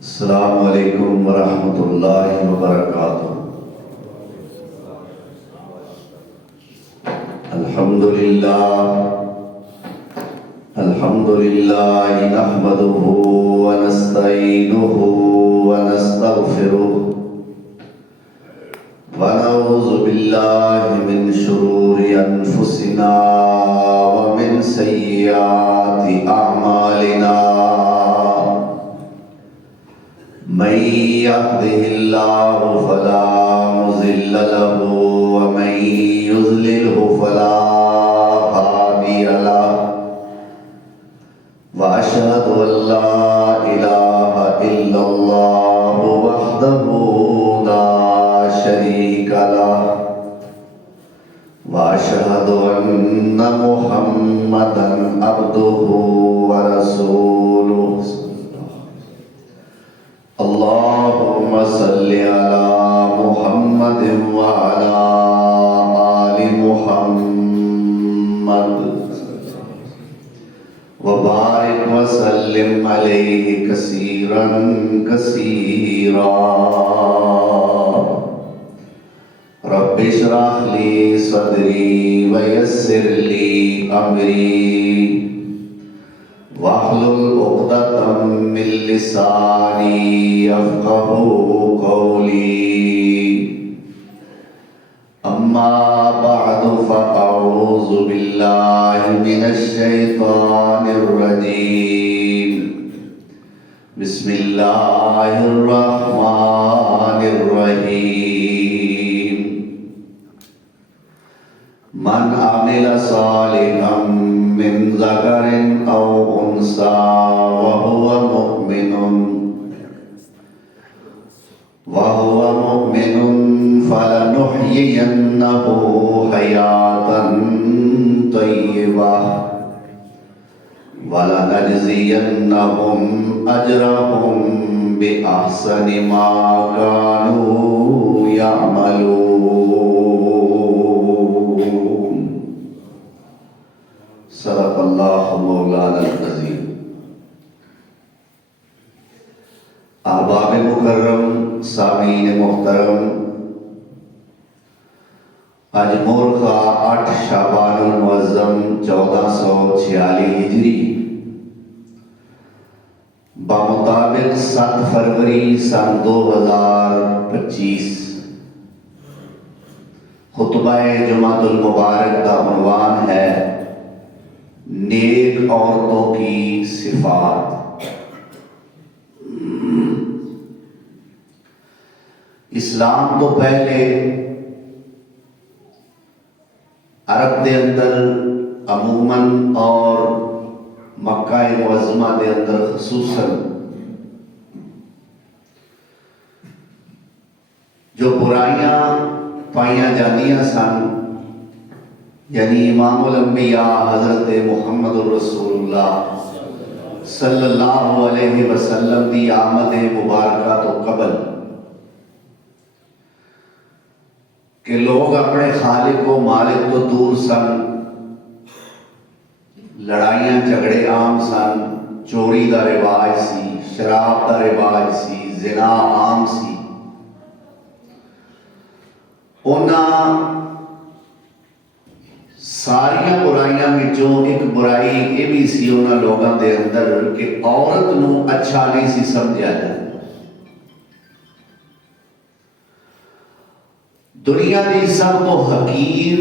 السلام علیکم ورحمۃ اللہ وبرکاتہ۔ الحمد للہ نحمده ونستعینه ونستغفره ونعوذ باللہ من شرور انفسنا ومن سیئات اعمالنا، من يهده الله فلا مضل له ومن يضلله فلا هادي له، وأشهد أن لا إله إلا الله وحده لا شريك له، وأشهد أن محمدا عبده ورسوله۔ اللهم صل على محمد وعلى آل محمد وبارك وسلم عليه كثيرا كثيرا۔ رب اشرح لي صدري ويسر لي أمري واحلل عقدة من لساني يفقهوا قولي، أما بعد فأعوذ بالله من الشيطان الرجيم، بسم الله الرحمن الرحيم۔ من عمل صالحا من ذكر أو أنثى وهو مؤمن فلنحيينه حياة طيبة ولنجزينهم أجرهم بأحسن ما كانوا يعملون۔ صدق اللہ مولانا العظیم۔ احباب مکرم، سامعین محترم، آج مورخہ 8 شعبان المعظم 1446 ہجری بمطابق 7 فروری سن 2025 خطبہ جمعۃ المبارک کا عنوان ہے نیک عورتوں کی صفات۔ اسلام تو پہلے عرب دے اندر عموماً اور مکہ معظمہ دے اندر خصوصاً جو برائیاں پائیاں جاندیاں سن، یعنی امام الانبیاء حضرت محمد الرسول اللہ صلی اللہ علیہ وسلم دی آمد مبارکہ تو قبل کہ لوگ اپنے خالق و مالک تو دور سن، لڑائیاں جھگڑے عام سن، چوری دا رواج سی، شراب دا رواج سی، زنا عام سی۔ انہاں ساریاں برائیاں وچوں ایک برائی یہ بھی سی انہاں لوگاں دے اندر کہ عورت نو اچھا نہیں سی سمجھا جاتا۔ دنیا دی سب تو حقیر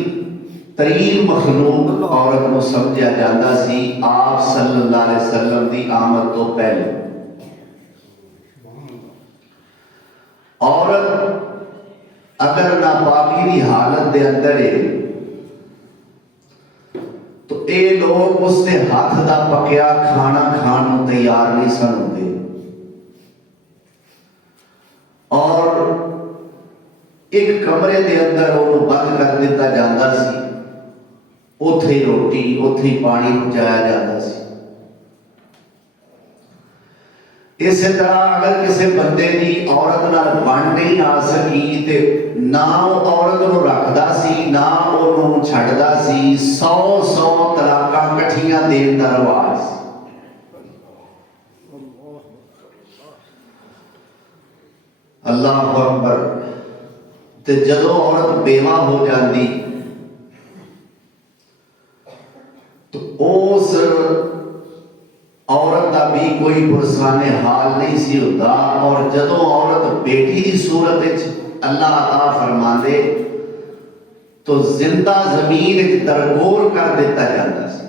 ترین مخلوق عورت نو سمجھا جاتا سی آپ صلی اللہ علیہ وسلم دی آمد تو پہلے۔ عورت اگر ناپاکی دی حالت دے اندر ہے تو اے لوگ اس دے ہاتھ دا پکیا کھانا کھان تیار نہیں سن ہوندے، اور ایک کمرے دے اندر انہوں بند کر دیتا جاتا سی، اوتھے ہی روٹی اوتھے ہی پانی پہنچایا جاتا سی۔ اسی طرح اگر کسی بندے دی عورت نال بن نہیں آ سکی تے نہ عورت نو رکھدا سی نہ انہوں چھڑدا سی، 100 طلاقاں کٹھیاں دین دا رواج۔ اللہ اکبر. تے جدو عورت بیوہ ہو جاندی تو اس عورت کا بھی کوئی پرسان حال نہیں سی ہوتا. اور جدو عورت بیٹی کی صورت اللہ عطا فرما دے تو زندہ زمین درگور کر دیتا جاتا سی.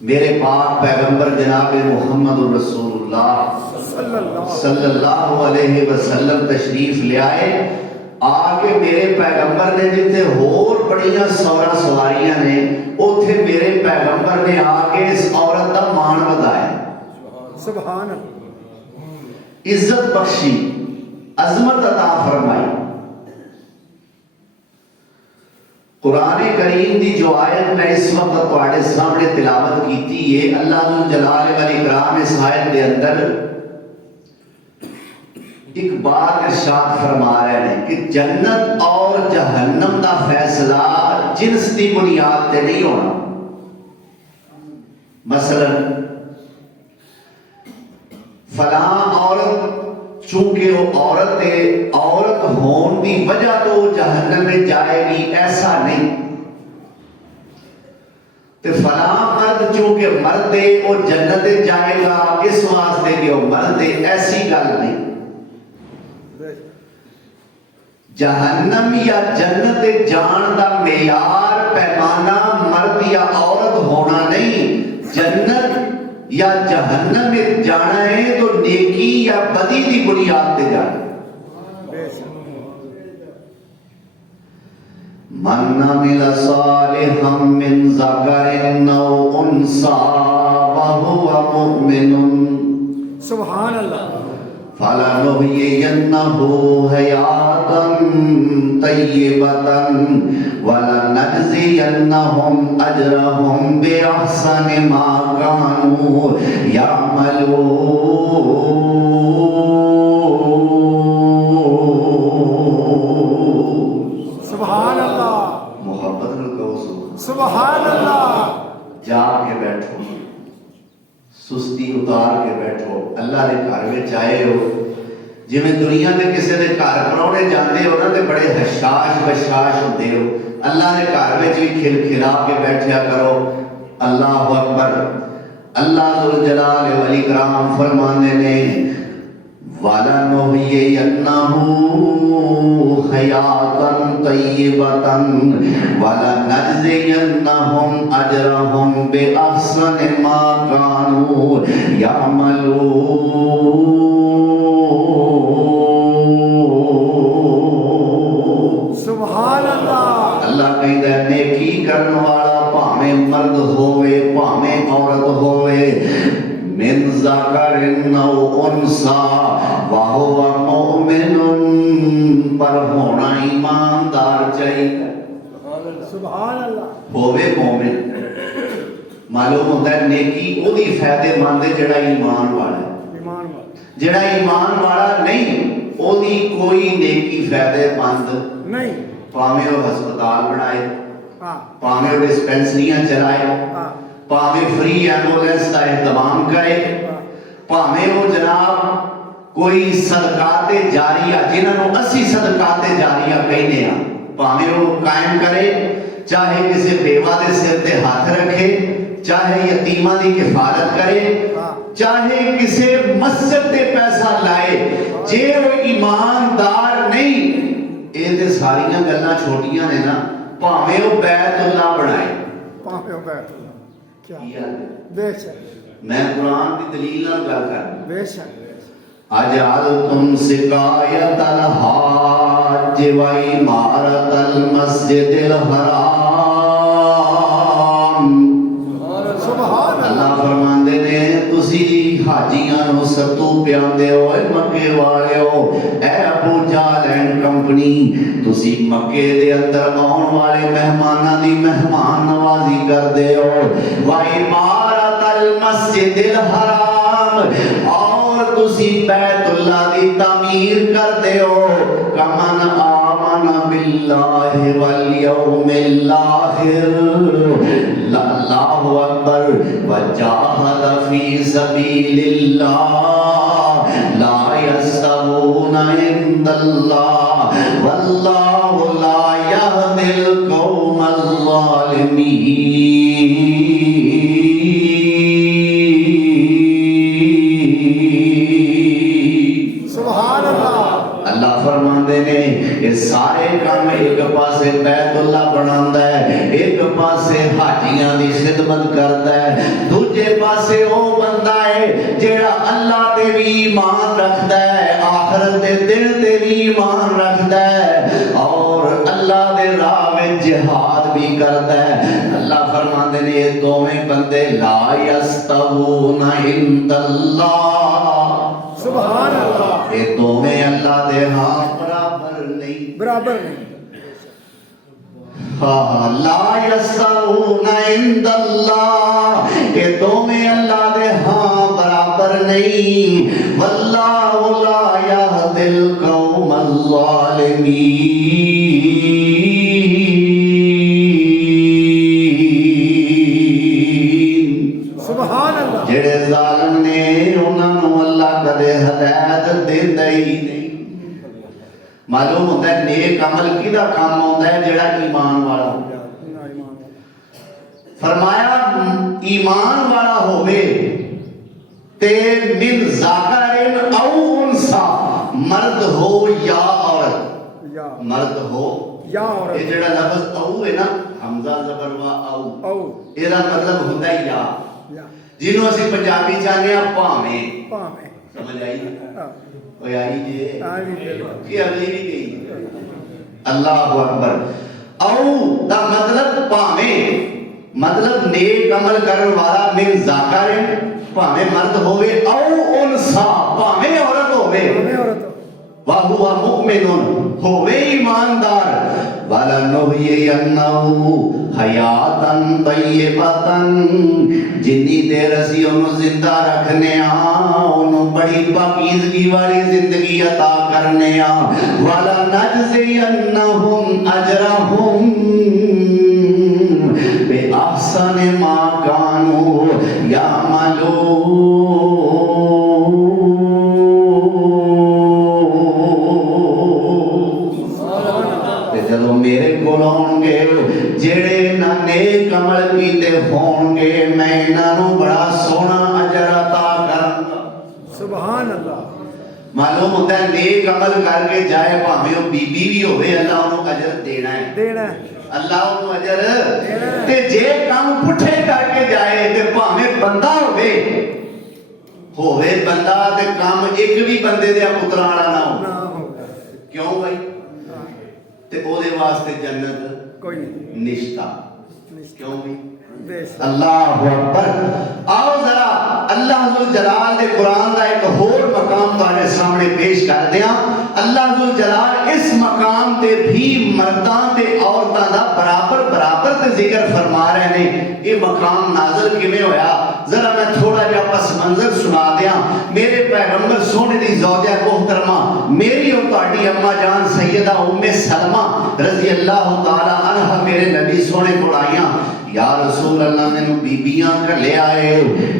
میرے پاک پیغمبر جناب محمد رسول اللہ صلی اللہ علیہ وسلم تشریف لے آئے. آگے میرے پیغمبر نے جتنے ہور بڑیاں سورا سواریاں نے اوتھے میرے پیغمبر نے آگے اس عورت کا مان بتایا. سبحان اللہ. عزت بخشی، عظمت عطا فرمائی. قرآن کریم دی جو آیت میں اس وقت تواڈے سامنے تلاوت کیتی ہے، اللہ ذو جلال والاکرام اس آیت دے اندر ایک بات ارشاد فرما رہے ہیں کہ جنت اور جہنم دا فیصلہ جنس دی بنیاد تے نہیں ہونا. مثلا فلاں عورت چونکہ وہ عورت ہے، عورت ہون دی وجہ تو جہنم میں جائے گی، ایسا نہیں. تے فلاں مرد چونکہ مرد ہے وہ جنت جائے گا اس واسطے کہ وہ مرد ہے، ایسی گل نہیں. جہنم یا جنت جان دا معیار پیمانہ مرد یا عورت ہونا نہیں. جنت یا جہنم میں جانا ہے تو نیکی یا بدی دی بنیاد تے جانا. من عمل صالحا من ذکر او انثى وهو مؤمن سبحان اللہ. فَلَنُحْيِيَنَّهُ حَيَاةً طَيِّبَةً وَلَنَجْزِيَنَّهُمْ أَجْرَهُمْ بِأَحْسَنِ مَا كَانُوا يَعْمَلُونَ. سبحان اللہ. محبت نہ کہو سبحان اللہ. جا کے بیٹھو، سستی اتار کے بیٹھو. اللہ دے گھر وچ آئے ہو، جویں دنیا دے کسے دے گھر پراؤنے جاندے ہو نا تے بڑے حشاش بشاش ہوندے ہو. اللہ دے گھر وچ بھی کھل کھلا کے بیٹھیا کرو. اللہ اکبر. اللہ ذو الجلال والاکرام فرماندے نے وَلَنُحْيِيَنَّهُ حَيَاةً طَيِّبَةً وَلَنَجْزِيَنَّهُمْ أَجْرَهُمْ بِأَحْسَنِ مَا كَانُوا يَعْمَلُونَ. سبحان اللہ. اللہ کہتا ہے نیکی کرنے والا بھاویں مرد ہوئے بھاویں عورت ہوئے، من ذکر او انثى وهو مؤمن، پر ہونا ایماندار چاہیے. سبحان اللہ. ہوئے مومن. معلوم ہوتا ہے نیکی وہی فائدے مند ہے جڑا ایمان والا ہے. ایمان والا. جڑا ایمان والا نہیں وہی کوئی نیکی فائدے مند نہیں. پاویں وہ ہسپتال بنائے، ہاں. پاویں وہ ڈسپینسریاں چلائے، ہاں. پاویں فری ایمبولینس کا اہتمام کرے، پاویں وہ جناب کوئی صدقات جاریہ جنہوں اسی صدقات جاریہ کہنے ہیں پاویں وہ قائم کرے، چاہے کسی بیوہ دے سر تے ہاتھ رکھے، چاہے یتیمہ دی کفالت کرے، چاہے کسی مسجد تے پیسہ لائے، جے وہ ایماندار نہیں. یہ تے ساریاں گلاں چھوٹیاں نے نا. پاویں وہ بیت اللہ بنائے، پاویں وہ بیت اللہ. کیا بے شک. میں قرآن کی دلیل نہ گل کر. بے شک. اجعلتم سقایت الحاج و عمارت المسجد الحرام. سبحان اللہ فرماندے نے تسی حاجیاں نو ستو پیاندے ہو مکے والے ہو. اے ابو جہل اینڈ کمپنی، تسی مکے دے اندر آن والے مہماناں دی مہمان نوازی کردے ہو. و عمارت المسجد الحرام، اور تسی بیت اللہ دی تعمیر کردے ہو. کمن آمن باللہ والیوم الآخر اللہ اکبر وجاہد فی سبیل اللہ لا یستوون عند اللہ واللہ لا یہدی القوم الظالمین۔ سبحان اللہ۔ اللہ فرماندے نے یہ سارے کام ایک پاسے بیت اللہ بناوندا ہے، ایک پاسے حاجیاں دی خدمت کردا ہے، دوجے پاسے او بندہ ہے جیڑا اللہ تے بھی ایمان رکھدا ہے، آخرت دے دن تے بھی ایمان رکھدا ہے اور اللہ دے راہ وچ جہاد بھی کردا ہے۔ اللہ فرماندے نے یہ دوویں بندے لا یستوون عند اللہ، سبحان اللہ۔ یہ دوویں اللہ دے ہاں برابر نہیں، برابر نہیں۔ لا یستوون عند اللہ، یہ دوویں اللہ دے ہاں برابر نہیں، واللہ لا یہدی القوم الظالمین۔ سبحان اللہ۔ جڑے ظالم نے انہاں نوں اللہ کدے ہدایت دیندا ہی نہیں۔ معلوم ہوتا ہے نیک عمل کیدا کام ہوندا ہے جڑا ایمان والا ہوندا ہے۔ فرمایا ایمان والا ہووے تے من ذکر او انثى، مرد ہو یا عورت، یا مرد ہو یا عورت۔ یہ جڑا لفظ او ہے نا، حمزہ زبر وا او، او یہ دا مطلب ہوتا ہے یا، یا جنہوں اسی پنجابی چاہنے ہیں پاویں، پاویں۔ سمجھ آئی نا؟ ہاں، کوئی آئی جے آئی جے۔ کہ اگلی بھی گئی۔ اللہ اکبر۔ او دا مطلب پاویں، مطلب نیک عمل کرن والا من ذکر، پاویں مرد ہوئے، او انثى، پاویں عورت ہوئے، پاویں عورت۔ وَهُوَ مُؤْمِنٌ، ہوئے ایماندار، وَلَنُحْيِيَنَّهُ حَيَاتًا طَيِّبَةً، جتنی دیر اسی انہوں زندہ رکھنے انہوں بڑی پاکیزگی والی زندگی عطا کرنے وَلَنَجْزِيَنَّهُمْ أَجْرَهُمْ بِأَحْسَنِ مَا كَانُوا يَعْمَلُونَ۔ جدو میرے کول آؤں گے جڑے نہ نیک عمل کیتے ہون گے، میں انہاں نوں بڑا سونا اجر عطا کراں گا۔ سبحان اللہ۔ معلوم ہوتا ہے نیک عمل کر کے جائے بھاویں او بی بی بھی ہوئے، اللہ انہوں اجر دینا ہے، دینا ہے۔ اللہ انہوں اجر تے جے کام پٹھے کر کے جائے تے بھاویں بندہ ہوئے بندہ تے کام ایک بھی بندے دے پتراں والا نہ ہو، نہ ہوگا کیوں بھائی؟ تے او دے واسطے جنت کوئی نہیں۔ نشتا، کیوں بھی؟ بے شک۔ اللہ اکبر۔ آؤ ذرا اللہ ذوالجلال دے قرآن دا ایک اور مقام تمہارے سامنے پیش کر دیا۔ اللہ ذوالجلال اس مقام تے بھی مرداں تے عورتاں دا برابر تے ذکر فرما رہے ہیں۔ یہ مقام نازل کیویں ہویا؟ ذرا میں تھوڑا جا پس منظر سنا دیا۔ میرے پیغمبر سونے دی زوجہ محترمہ، میری اور تہاڈی اما جان سیدہ ام سلمہ رضی اللہ تعالی عنہ میرے نبی سونے کول آئیاں، یا رسول اللہ میں نو بیبیاں کر لے آئے،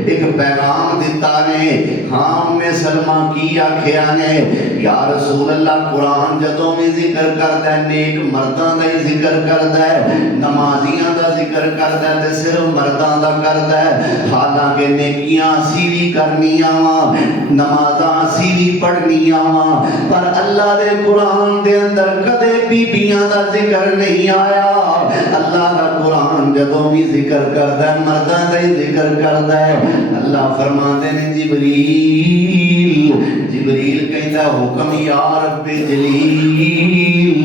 ایک پیغام دیتا نے، ہاں ام سلمہ کی آکھیا نے، یا رسول اللہ قرآن جدوں میں ذکر کردا ہے نیک مرداں دا ہی ذکر کردا ہے، نمازیاں دا ذکر کردا ہے تے صرف مرداں دا کردا ہے، حالانکہ نیکیاں اسی بھی کرنیاں وا، نمازاں اسی بھی پڑھنیاں وا، پر اللہ دے قرآن دے اندر کدے بیبیاں دا ذکر نہیں آیا۔ اللہ دا قرآن جدوں بھی ذکر کردا ہے مرداں دا ہی ذکر کردا ہے۔ اللہ فرماتے ہیں جبریل کہندا حکم یا رب جلیل،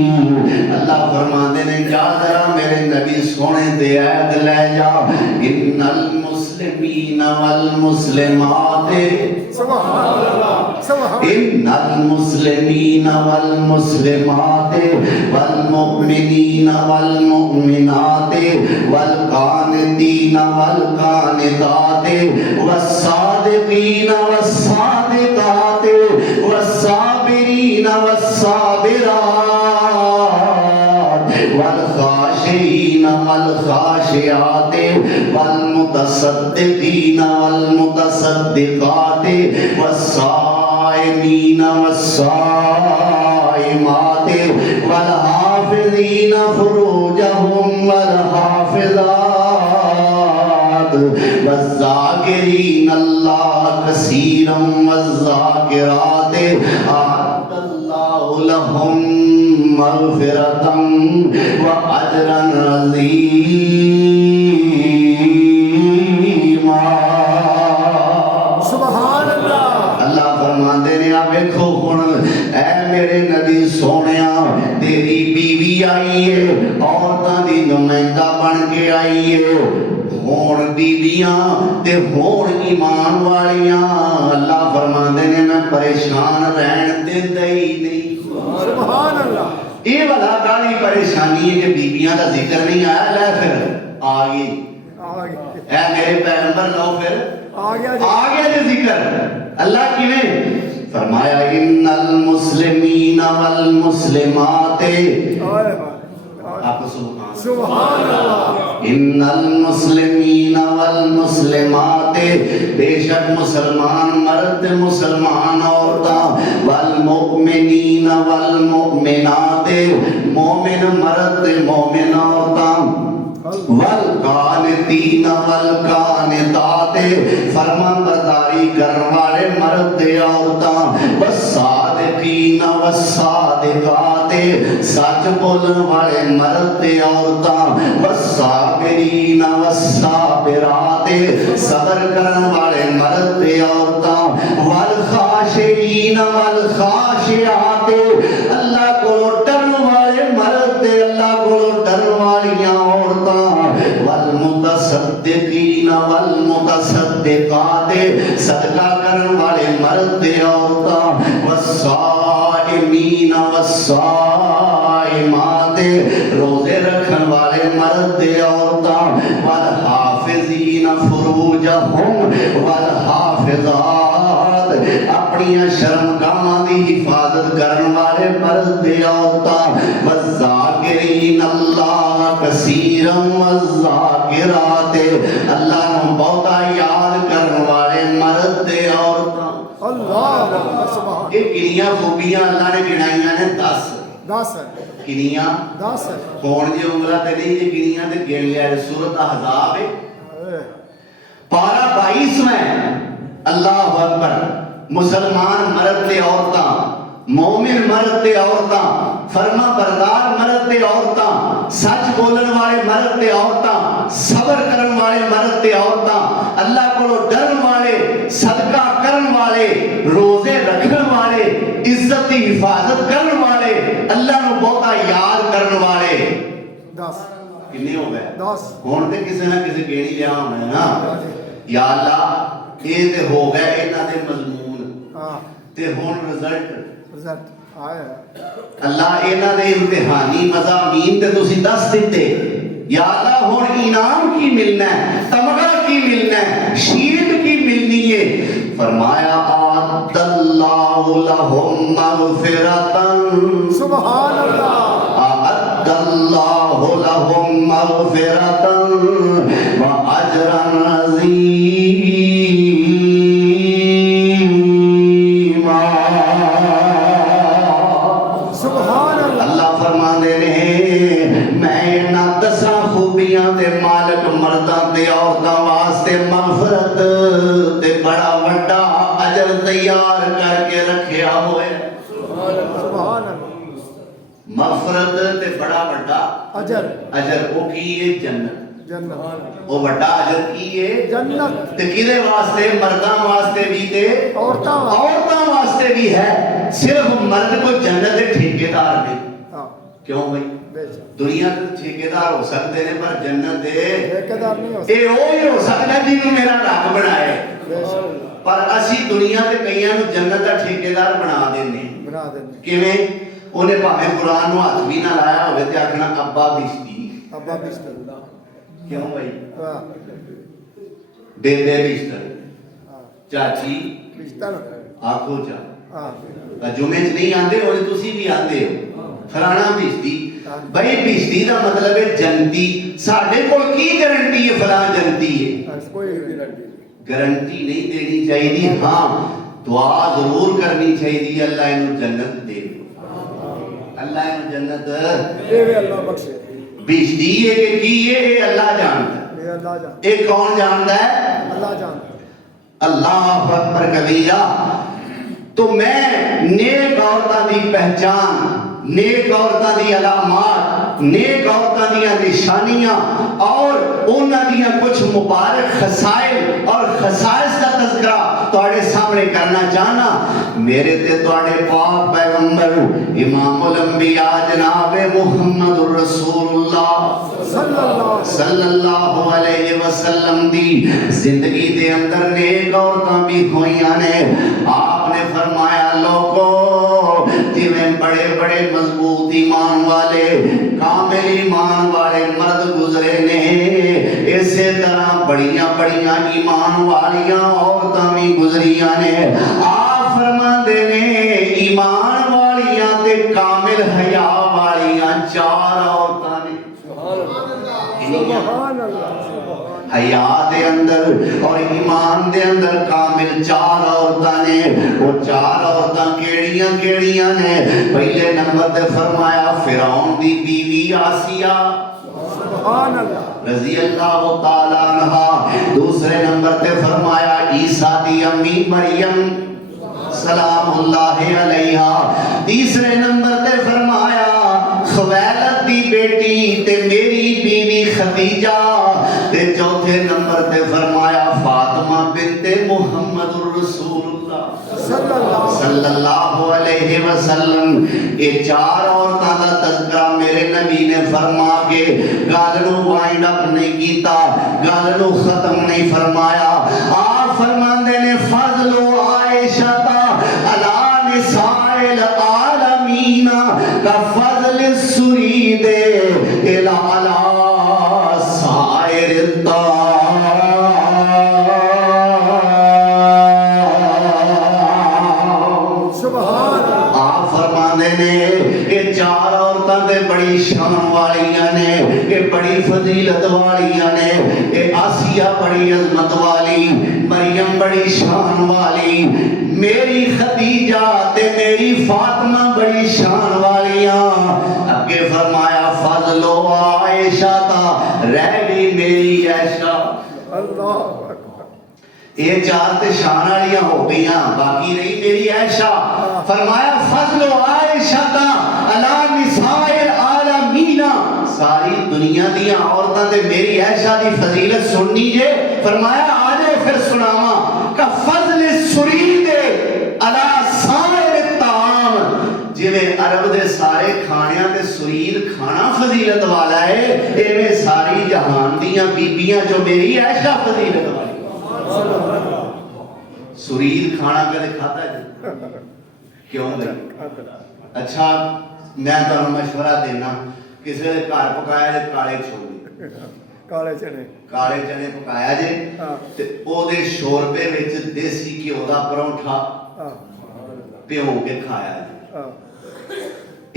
اللہ فرماتے ہیں جا ذرا میرے نبی سونے دے آیت لے جا، ان المسلمین والمسلمات، سبحان اللہ۔ سبحان ان المسلمین والمسلمات والمؤمنین والمؤمنات والقانتین والقانتات والصادقین والصادقات والصابرین والصابرات والخاشعین والخاشعات والمتصدقین والمتصدقات والصائمین والصائمات والحافظین فروجہم والحافظات والذاکرین اللہ کثیرا والذاکرات اعد اللہ لہم مغفرتا واجرا عظیما۔ سبحان اللہ۔ اللہ فرماندے نے آ ویکھو ہن اے میرے نبی سونیا تیری بیوی آئی ہے عورتاں دی نمائندہ بن کے آئی ہے، ہون بیویاں تے ہون ایمان والیاں، اللہ فرماندے نے میں پریشان رہن دیندا ہی نہیں۔ سبحان اللہ۔ یہ والا گالی پریشانی ہے کہ بیویاں کا ذکر نہیں آیا، لے پھر آگے اے میرے پیغمبر لو پھر آگے جو ذکر اللہ کیویں فرمایا ان المسلمین والمسلمات، آپ سبحان اللہ۔ ان المسلمین والمسلمات، بے شک مسلمان مرد مسلمان عورتاں، والمؤمنین والمؤمنات، مومن مرد مومن عورتاں، والقانتین والقانتات، فرما برداری کرنے والے مرد عورتاں، والصادقین والصادقات، سچ بولن والے مرد عورتاں، والصابرین والصابرات، صبر کرن والے مرد عورتاں، والخاشعین والخاشعات، اللہ کو ڈرن والے مرد، اللہ کو ڈرن والیاں عورتاں، والمتصدقین والمتصدقات، صدقہ کرن والے مرد عورتاں، والصائمین والصائمات، روزے رکھن والے مرد عورتاں، والحافظین فروجہم والحافظات، اپنی شرمگاہاں دی حفاظت کرن والے مرد عورتاں، والذاکرین اللہ کثیرا والذاکرات، اللہ نو بہتا یاد کرن والے مرد عورتاں۔ اللہ سبحان۔ یہ کنیاں خوبیاں اللہ نے گنائیاں نے 10 کنیاں 10 کون جی انگلہ تے نہیں جی کنیاں تے گن لیا ہے سورۃ احزاب ہے پارہ 22 میں اللہ اکبر مسلمان مرد تے عورتاں مومن مرد تے عورتاں فرما بردار مرد تے عورتاں سچ بولن والے مرد تے عورتاں صبر کرن والے مرد تے عورتاں اللہ کو ڈرن والے صدقہ کرن والے روزے رکھن والے عزت کی حفاظت کرن والے اللہ کو بہتا یاد کرن والے 10 کتنے ہو گئے 10 ہون تے کسی نہ کسی گیڑی لیا ہونا ہے نا یا اللہ یہ تے ہو گئے انہاں دے مضمون تے ہون رزلٹ آیا اللہ انہاں دے امتحانی مضامین تے تسی دس دیتے یا اللہ ہون انعام کی ملنا ہے تمغہ کی ملنا ہے شیلڈ کی ملنی ہے فرمایا اعد اللہ لہم مغفرتا سبحان اللہ اعد اللہ لہم مغفرتا واجرا عظیما سبحان اللہ اللہ فرماندے نے میں نہ دساں خوبیاں دے مالک مرداں تے عورتاں واسطے مغفرت تے بڑا وڈا اجر تیار کر کے رکھیا ہوئے سبحان اللہ مغفرت تے بڑا وڈا اجر وہ کی ہے جنت جنت وہ وڈا اجر کی ہے جنت تے کدے واسطے مرداں واسطے بھی تے عورتاں واسطے بھی ہے صرف مرد کو جنت دے ٹھیکیدار نہیں کیوں بھائی دنیا کے ٹھیکیدار ہو سکتے ہیں پر جنت دے ٹھیکیدار نہیں ہو اے وہی ہو سکتا ہے جنہوں میرا رب بنائے پر اسی دنیا کے کئیاں نو جنت کا ٹھیکیدار بنا دینے کیویں انہیں پاویں قرآن نو ہاتھ بھی نہ لایا ہوئے تے آکھنا ابا بشتی کیوں بھائی بیبے بشتر چاچی آنکھو چا جمعے چ نہیں آندے ہوئے تسی بھی آندے ہو فلانا بشتی بھائی بھشتی دا مطلب ہے جنتی. ساڈے کول کی گارنٹی ہے فلاں جنتی ہے؟ کوئی گارنٹی نہیں دینی چاہیے. ہاں دعا ضرور کرنی چاہیے اللہ انہوں جنت دے, اللہ انہوں جنت دے, اللہ بخشے. بھشتی ہے کہ کی ہے اللہ جانتا ہے. ایک کون جانتا ہے؟ اللہ جانتا ہے. اللہ اکبر کبیرہ. تو میں نیک عورتاں دی پہچان, نیک عورتاں دی علامات, نیک عورتاں دی نشانیاں اور انہاں دی کچھ مبارک خصائل اور خصائص کا تذکرہ تواڈے سامنے کرنا چاہنا. میرے تے تواڈے پاک پیغمبر امام الانبیاء جناب محمد الرسول اللہ صلی اللہ علیہ وسلم دی زندگی دے اندر نیک عورتاں بھی ہوئیاں نے. آپ نے فرمایا لوگو جویں بڑے بڑے مضبوط ایمان والے کامل ایمان والے مرد گزرے نے, اسی طرح بڑیاں بڑیاں ایمان والیاں عورتاں بھی گزریاں نے. آپ فرماندے نے ایمان والیاں تے کامل حیا والیاں 4 عورتاں نے. سبحان اللہ. حیا دے اندر اور ایمان دے اندر کامل 4 عورتاں نے. وہ 4 عورتاں کیڑیاں کیڑیاں نے؟ پہلے نمبر تے فرمایا فرعون دی بیوی آسیہ سبحان اللہ رضی اللہ تعالی عنہا. دوسرے نمبر تے فرمایا عیسیٰ دی امی مریم سلام اللہ علیہا. تیسرے نمبر تے فرمایا خویلد دی بیٹی تے میری بیوی خدیجہ. تے چوتھے نمبر تے فرمایا فاطمہ بنت محمد الرسول اللہ صلی اللہ علیہ وسلم. یہ 4 عورتاں دا تذکرہ میرے نبی نے فرما کے گل نو وائنڈ اپ نہیں کیتا, گل نو ختم نہیں فرمایا. آپ فرماندے نے فضل عائشہ علی نساء العالمین کا فضل السرید الی سائر الطعام. سبحان. آپ فرماندے نے یہ 4 عورتاں تے بڑی شان والیاں نے, یہ بڑی فضیلت والیاں نے. یہ آسیہ بڑی عظمت والی, مریم بڑی شان والی, میری خدیجہ تے میری فاطمہ بڑی شان والیاں. اگے فرمایا فضل و عائشہ تا رہ گئی میری عائشہ. اللہ یہ 4 تے شان والیاں ہو گئیاں, باقی رہی میری عائشہ. فرمایا فضل و عائشہ تا علی نساء العالمین. ساری دنیا دیاں عورتاں تے میری عائشہ دی فضیلت سننی جے. فرمایا آجے پھر سناواں کا فضل السرید علی سائر الطعام. جویں عرب دے سارے کھانیاں تے سرید کھانا فضیلت والا ہے, ایویں ساری جہان دیاں بیبییاں جو میری عائشہ فضیلت والی. سرید کھانا کدے کھاتا ہے کیوں نہیں؟ اچھا میں تمہیں مشورہ دینا, کسی نے گھر پکایا جے کالے چھولے, کالے چنے پکایا جے تے او دے شوربے وچ دیسی گھیو دا پروٹھا پیو کے کھایا جے.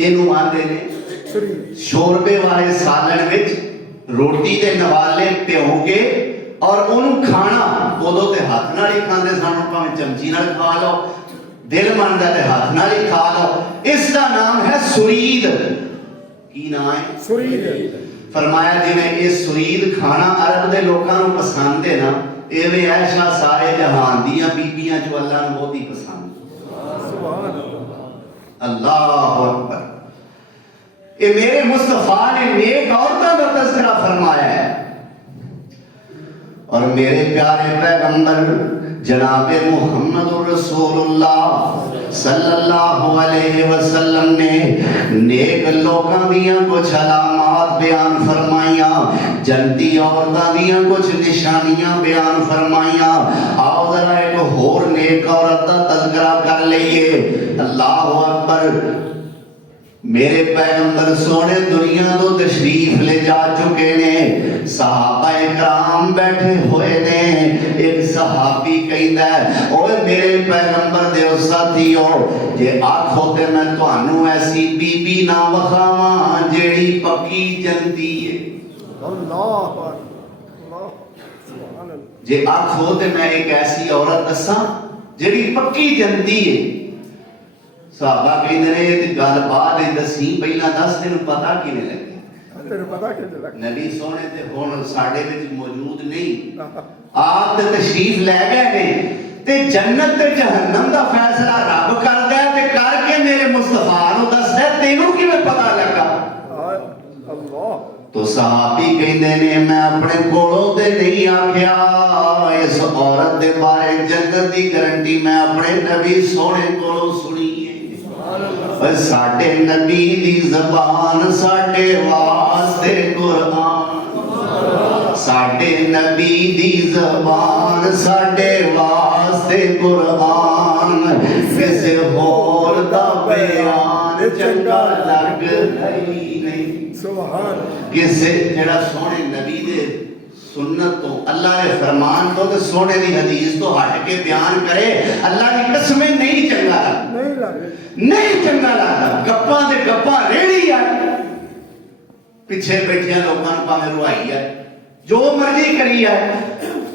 اینو آندے نے شوربے والے سالن وچ روٹی دے نوالے پیو کے اور انہوں کھانا. ادو تے ہاتھ نال ہی کھاندے سن, بھاویں چمچی نال کھا لو, دل مندا تے ہاتھ نال ہی کھا لو. اس دا نام ہے سرید. کی نام ہے؟ سرید. فرمایا جویں یہ سرید کھانا عرب دے لوکاں نوں پسند ہے نا, ایویں عائشہ سارے جہان دیاں بیبییاں جو اللہ نوں بہت ہی پسند. سبحان اللہ اکبر. یہ میرے مصطفیٰ نے نیک عورتوں کا تذکرہ فرمایا ہے. اور میرے پیارے پیغمبر جناب محمد الرسول اللہ صلی اللہ علیہ وسلم نے نیک لوکاں دیاں کچھ علامات بیان فرمائیاں, جنتی عورتاں دیاں کچھ نشانیاں بیان فرمائیاں. آؤ ذرا ایک ہور نیک عورت دا تذکرہ کر لئیے. اللہ اکبر. میرے پیغمبر سونے دنیا تو تشریف لے جا چکے نے, صحابہ اکرام بیٹھے ہوئے نے. ایک صحابی کہندا ہے اوے میرے پیغمبر دے ساتھیو جے آکھو تے میں تانوں ایسی بی بی نہ وکھاواں جیڑی پکی جندی ہے اللہ سبحان اللہ جے آکھو تے میں ایک ایسی عورت دساں جیڑی پکی جندی ہے صحابہ کہندے نے تے گل بعد دسی پہلا دس تینوں پتہ کیویں لگے تیرے پتہ کہ لگ نبی سونے تے ہن ساڈے وچ موجود نہیں آپ تے تشریف لے گئے نے تے جنت تے جہنم دا فیصلہ رب کردا ہے تے کر کے میرے مصطفیٰ نو دسدا ہے تینوں کیویں پتہ لگا اللہ تو صحابی کہندے نے میں اپنے کولوں تے نہیں آکھیا اس عورت دے بارے جنت دی گارنٹی میں اپنے نبی سونے کولوں سنی ہے ساڈے نبی دی زبان ساڈے واسطے قرآن ساڈے نبی دی زبان ساڈے واسطے قرآن کسے ہور دا بیان چنگا لگدا ہی نہیں سبحان کسے جڑا سونے نبی دے سنت تو اللہ کے فرمان تو تے سونے دی حدیث تو ہٹ کے بیان کرے اللہ کی قسمیں نہیں چنگا لگدا نہیں لگے نہیں چنگا لگدا گپاں دے گپاں ریڑی ہے پیچھے بیٹھیاں لوکاں نوں پاویں روائی ہے جو مرضی کری ہے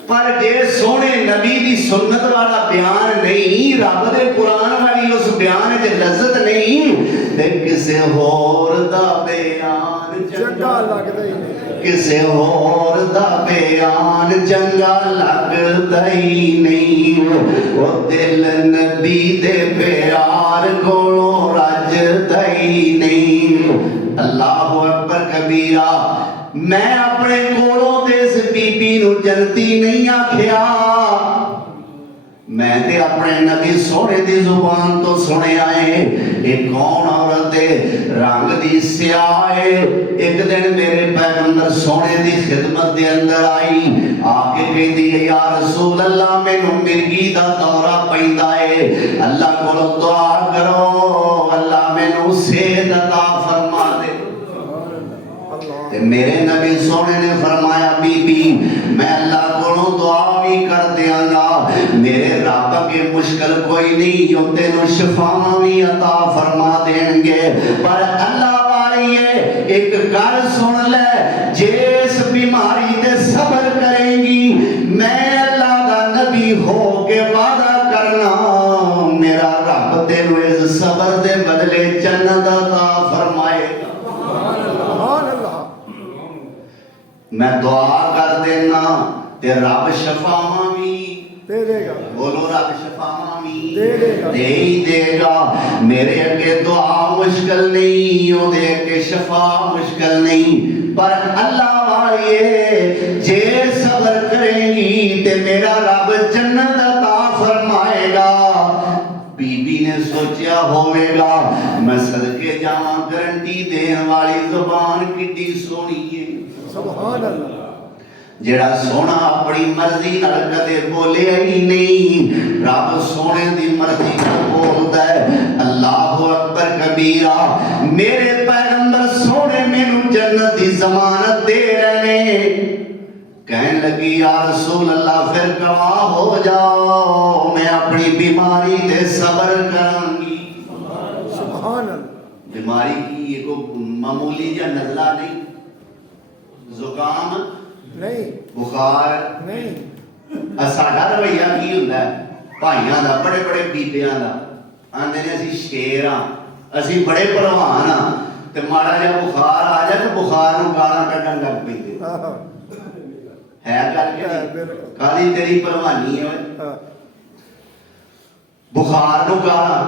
پر جے سونے نبی دی سنت والا بیان نہیں رب دے قرآن والی اس بیان وچ لذت نہیں تے کسے ہور دا بیان چنگا لگدا ہی نہیں کسے ہور دا بیان چنگا لگدا ہی نہیں او دل نبی دے پیار کولوں رجدا ہی نہیں اللہ اکبر کبیرہ میں اپنے کولوں تے اس بی بی نو جنتی نہیں آکھیا میں تے اپنے نبی سونے دی زبان تو سنے آئے ایک کون عورت ہے رنگ دی سیاہ ہے ایک دن میرے پیغمبر سونے دی خدمت دے اندر آئی آکے کہندی ہے یا رسول اللہ مینوں مرگی دا دورہ پیندا ہے اللہ کولوں دعا کرو اللہ مینوں صحت عطا فرما دے تے میرے نبی سونے نے فرمایا بی بی میں اللہ کولوں دعا بھی کر دیاں گا میرے رب اگے مشکل کوئی نہیں جو تینوں شفاواں بھی عطا فرما دین گے پر اللہ والی ہے ایک گل سن لے جس بیماری تے صبر کریں گی میں اللہ دا نبی ہو کے وعدہ کرنا میرا رب تینوں اس صبر دے بدلے جنت عطا فرمائے گا میں دعا کر دینا تے رب شفاواں بھی دے دے گا بولو رب شفاواں بھی دے دے گا دے ہی دے گا میرے اگے دعا مشکل نہیں او دے کے شفا مشکل نہیں پر اللہ والی جے صبر کریں گی تے میرا رب جنت عطا فرمائے گا بی بی نے سوچیا ہوئے گا میں صدقے جاواں گارنٹی دین والی زبان کتنی سونی ہے سبحان اللہ جڑا سونا اپنی مرضی نال کدے بولیا ہی نہیں رب سونے دی مرضی نال بولدا ہے اللہ اکبر کبیرہ میرے پیغمبر سونے مینوں جنت دی ضمانت دے رہے نے کہنے لگی یا رسول اللہ پھر گواہ ہو جاؤ میں اپنی بیماری تے صبر کراں گی سبحان اللہ بیماری کی یہ کوئی معمولی یا نزلہ نہیں زکام نہیں بخار نہیں ساڈا رویہ کی ہوندا ہے بھائیاں دا بڑے بڑے بیبیاں دا آندے نے اسی شیر ہاں اسی بڑے پروان ہاں تے ماڑا جا بخار آ جائے تے بخار نو گالاں کڈن لگ پیندے ہے گل کہ کالی تیری پروانی ہے بخار نو گالاں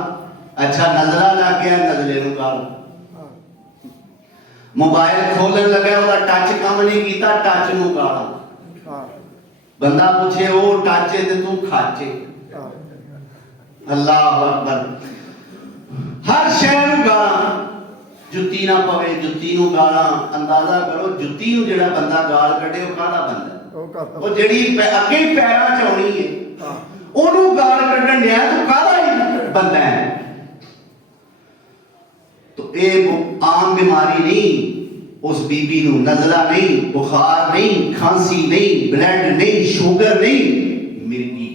اچھا نزلہ لگ گیا نزلے نو گالاں موبائل کھولن لگا وہ ٹچ کام نہیں کیتا ٹچ نو گالا بندہ پوچھے وہ ٹچ ہے تے تو کھاچے اللہ اکبر ہر شے نو گالا جُتی نہ پوے جُتی نو گالا اندازہ کرو جُتی نو جڑا بندہ گال کڈے او کاہدا بندہ او جڑی اگے پیراں چ ہونی ہے اونوں گال کڈن دیا تو کاہدا ہی بندہ ہے تو اے عام بیماری نہیں اس بی بی نو نزلہ نہیں بخار نہیں کھانسی نہیں بلڈ نہیں شوگر نہیں مرگی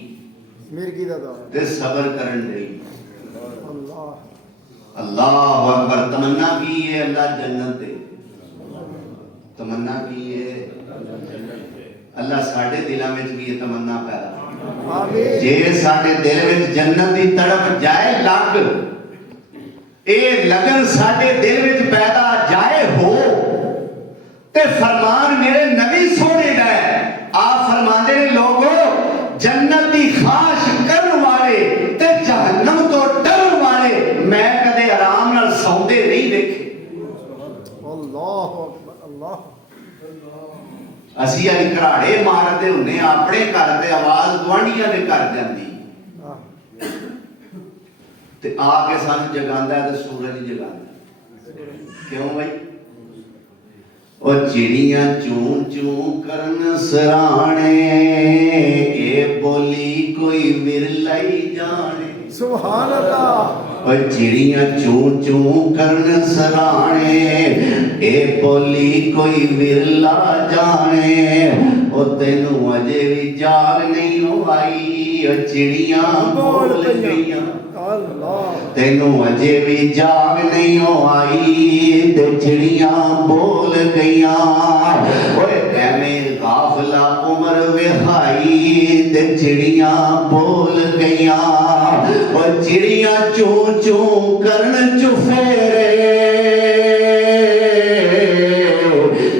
مرگی دا دور تے صبر کرن دئی اللہ اللہ اکبر تمنا کی ہے اللہ جنت دے تمنا کی ہے اللہ ساڈے دلاں وچ بھی یہ تمنا پیدا آمین جے ساڈے دل وچ جنت دی تڑپ جائے لگ اے لگن ساڈے دل وچ پیدا جائے ہو تے فرمان میرے نبی سونے دا ہے آپ فرماندے نے لوگوں جنت دی خواہش کرن والے تے جہنم تو ڈرن والے میں کدے آرام نال سوندے نہیں دیکھے اللہ اکبر اللہ اسی علی کراڑے مارتے ہونے اپنے گھر تے آواز گوانڈیاں دے کر جاندی تے آ کے سانو جگاندا ہے تے سورج ہی جگاندا کیوں بھائی اور چڑیاں چون چون کرن سرانے اے بولی کوئی ورلائی جانے سبحان اللہ اور چڑیاں چون چون کرن سرانے اے بولی کوئی ورلا جانے اور تینوں اجے بھی جاگ نہیں آئی اور چڑیاں بول گئیاں اللہ تینوں اجے بھی جاگ نہیں آئی تے چڑیاں بول گئیاں اوے ایویں غافلہ عمر وہائی تے چڑیاں بول گئیاں اور چڑیاں چوں چوں کرن چفیرے